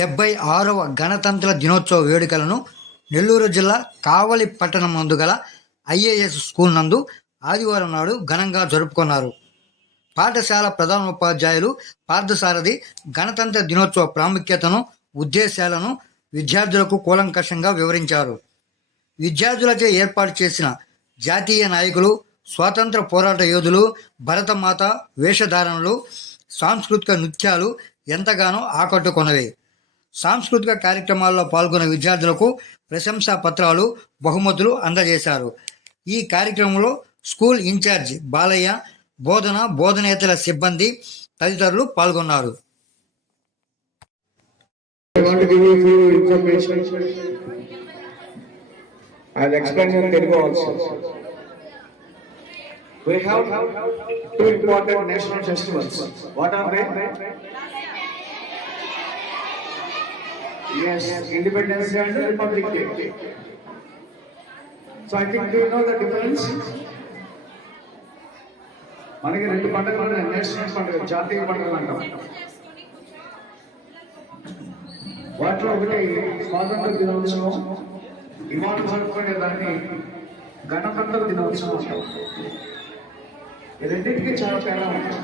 76వ గణతంత్ర దినోత్సవ వేడుకలను నెల్లూరు జిల్లా కావలి పట్టణం నందు గల ఐఏఎస్ స్కూల్ నందు ఆదివారం నాడు ఘనంగా జరుపుకున్నారు. పాఠశాల ప్రధానోపాధ్యాయులు పార్థసారథి గణతంత్ర దినోత్సవ ప్రాముఖ్యతను, ఉద్దేశాలను విద్యార్థులకు కూలంకషంగా వివరించారు. విద్యార్థులచే ఏర్పాటు చేసిన జాతీయ నాయకులు, స్వాతంత్ర పోరాట యోధులు, భరతమాత వేషధారణలు, సాంస్కృతిక నృత్యాలు ఎంతగానో ఆకట్టుకొనవి. సాంస్కృతిక కార్యక్రమాల్లో పాల్గొన్న విద్యార్థులకు ప్రశంసా పత్రాలు, బహుమతులు అందజేశారు. ఈ కార్యక్రమంలో స్కూల్ ఇన్ఛార్జి బాలయ్య, బోధనేతర సిబ్బంది తదితరులు పాల్గొన్నారు. I'll explain in Telugu also. We have two important national festivals. What are they? Yes, Independence Day and Republic Day. So I think, do you know the difference? మనకి రెండు పండుగలు ఉన్నాయి. నేషనల్ పండుగ, జాతీయ పండుగలు అంటాం. వాటిలో ఒకటి స్వాతంత్ర దినోత్సవం, ఇవాళ జరుపుకునే దాన్ని గణతంత్ర దినోత్సవం అంటాం. ఈ రెండింటికి చాలా తేడా ఉంటుంది.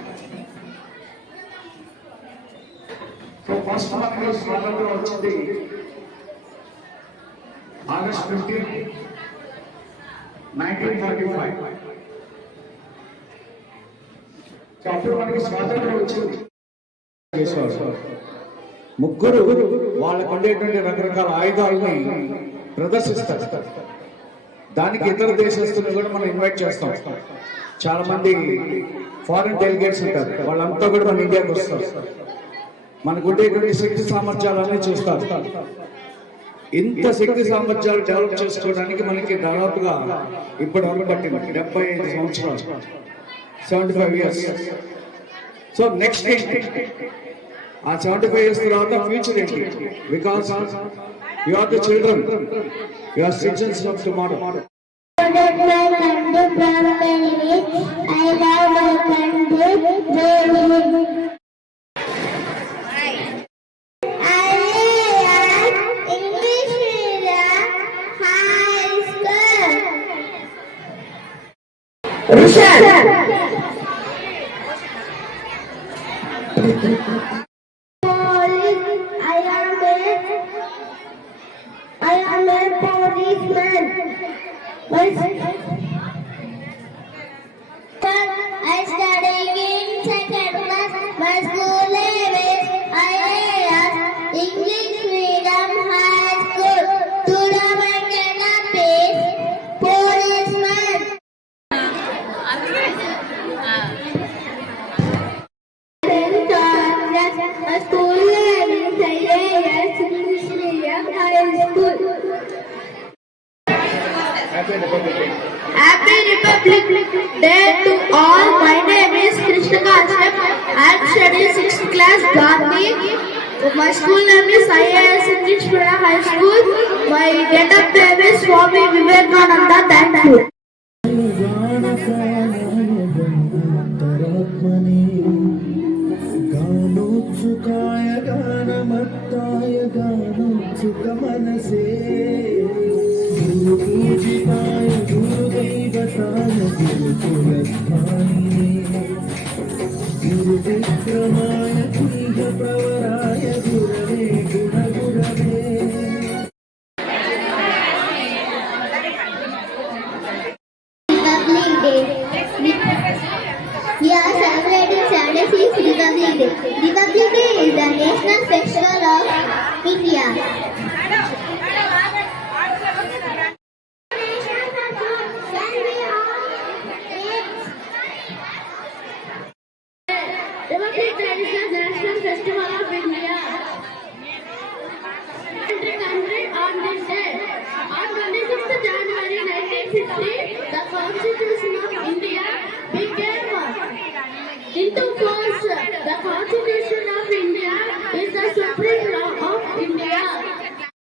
సో ఫస్ట్ మనకి స్వాతంత్రం వచ్చింది August 15, 1945. సో అప్పుడు మనకి స్వాతంత్రం వచ్చింది. ముగ్గురు వాళ్ళకు ఉండేటువంటి రకరకాల ఆయుధాలని ప్రదర్శిస్తారు. దానికి ఇతర దేశస్తులను కూడా మనం ఇన్వైట్ చేస్తాం. చాలా మంది ఫారిన్ డెలిగేట్స్ ఉంటారు, వాళ్ళంతా కూడా మన ఇండియాకి వస్తారు. మనకు ఉండేటువంటి శక్తి సామర్థ్యాలన్నీ చూస్తారు. ఇంత శక్తి సామర్థ్యాలు డెవలప్ చేసుకోవడానికి మనకి దాదాపుగా ఇప్పటి వరకు పట్టింది 75 సంవత్సరాలు, 75 years. సో నెక్స్ట్ ఆ 75 years తర్వాత ఫ్యూచర్ ఏంటి? Because you are the children, you are citizens of tomorrow. I am a policeman. I study in second class. My school name is IAS English Medium High School. Today my cannot be policeman. My school name is IAS English Medium High School. Happy Republic Day to all. My name is Krishna Kashyap. I am studying 6th class Gandhi. My school name is IAS English Medium High School. My date of birth is Swami Vivekananda. Thank you. We are celebrating 76th Republic Day. Republic Day is the national festival of India.